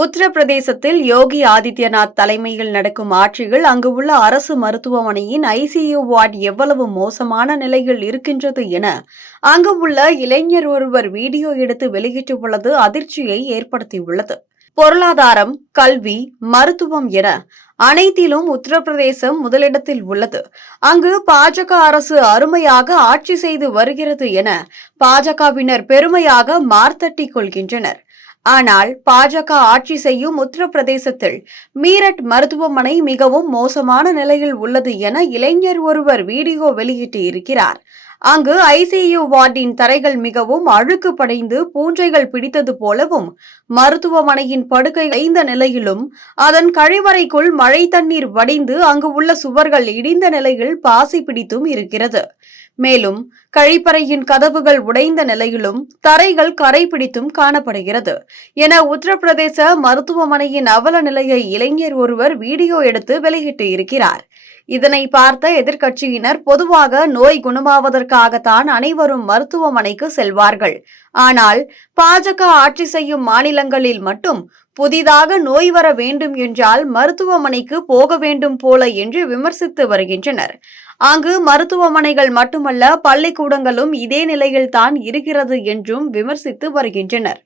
உத்தரப்பிரதேசத்தில் யோகி ஆதித்யநாத் தலைமையில் நடக்கும் ஆட்சியில் அங்கு உள்ள அரசு மருத்துவமனையின் ஐசியு வார்டு எவ்வளவு மோசமான நிலையில் இருக்கின்றது என அங்கு உள்ள இளைஞர் ஒருவர் வீடியோ எடுத்து வெளியிட்டுள்ளது அதிர்ச்சியை ஏற்படுத்தியுள்ளது. பொருளாதாரம் கல்வி மருத்துவம் என அனைத்திலும் உத்தரப்பிரதேசம் முதலிடத்தில் உள்ளது. அங்கு பாஜக அரசு அருமையாக ஆட்சி செய்து வருகிறது என பாஜகவினர் பெருமையாக மார்த்தட்டிக் கொள்கின்றனர். ஆனால் பாஜக ஆட்சி செய்யும் உத்தரப்பிரதேசத்தில் மீரட் மருத்துவமனை மிகவும் மோசமான நிலையில் உள்ளது என இளைஞர் ஒருவர் வீடியோ வெளியிட்டு இருக்கிறார் அங்கு ஐசியு வார்டின் தரைகள் மிகவும் அழுக்கு படைந்து பூஞ்சைகள் பிடித்தது போலவும் மருத்துவமனையின் படுக்கை ஐந்த நிலையிலும் அதன் கழிவறைக்குள் மழை தண்ணீர் வடிந்து அங்கு உள்ள சுவர்கள் இடிந்த நிலையில் பாசி பிடித்தும் இருக்கிறது. மேலும் கழிப்பறையின் கதவுகள் உடைந்த நிலையிலும் தரைகள் கரை பிடித்தும் காணப்படுகிறது. என உத்தரப்பிரதேச மருத்துவமனையின் அவல நிலையை இளைஞர் ஒருவர் வீடியோ எடுத்து வெளியிட்டு இருக்கிறார். இதனை பார்த்த எதிர்க்கட்சியினர் பொதுவாக நோய் குணமாவதற்காகத்தான் அனைவரும் மருத்துவமனைக்கு செல்வார்கள். ஆனால் பாஜக ஆட்சி செய்யும் மாநிலங்களில் மட்டும் புதிதாக நோய் வர வேண்டும் என்றால் மருத்துவமனைக்கு போக வேண்டும் போல என்று விமர்சித்து வருகின்றனர். அங்கு மருத்துவமனைகள் மட்டுமல்ல பள்ளிக்கூடங்களும் இதே நிலையில் தான் இருக்கிறது என்றும் விமர்சித்து வருகின்றனர்.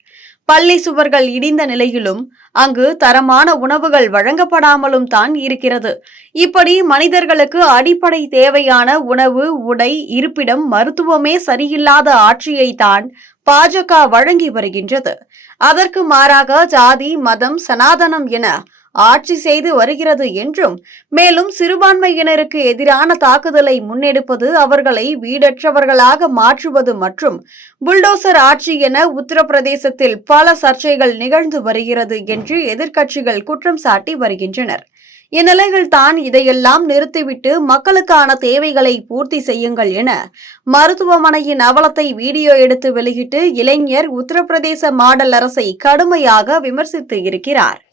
பள்ளி சுவர்கள் இடிந்த நிலையிலும் அங்கு தரமான உணவுகள் வழங்கப்படாமலும் தான் இருக்கிறது. இப்படி மனிதர்களுக்கு அடிப்படை தேவையான உணவு உடை இருப்பிடம் மருத்துவமே சரியில்லாத ஆட்சியை தான் பாஜக வழங்கி வருகின்றது. அதற்கு மாறாக ஜாதி மதம் சனாதனம் என ஆட்சி செய்து வருகிறது என்றும் மேலும் சிறுபான்மையினருக்கு எதிரான தாக்குதலை முன்னெடுப்பது அவர்களை வீடற்றவர்களாக மாற்றுவது மற்றும் புல்டோசர் ஆட்சி என உத்தரப்பிரதேசத்தில் பல சர்ச்சைகள் நிகழ்ந்து வருகிறது என்று எதிர்க்கட்சிகள் குற்றம் சாட்டி வருகின்றனர். இந்நிலையில் தான் இதையெல்லாம் நிறுத்திவிட்டு மக்களுக்கான தேவைகளை பூர்த்தி செய்யுங்கள் என மருத்துவமனையின் அவலத்தை வீடியோ எடுத்து வெளியிட்டு இளைஞர் உத்தரப்பிரதேச மாடல் அரசை கடுமையாக விமர்சித்து இருக்கிறார்.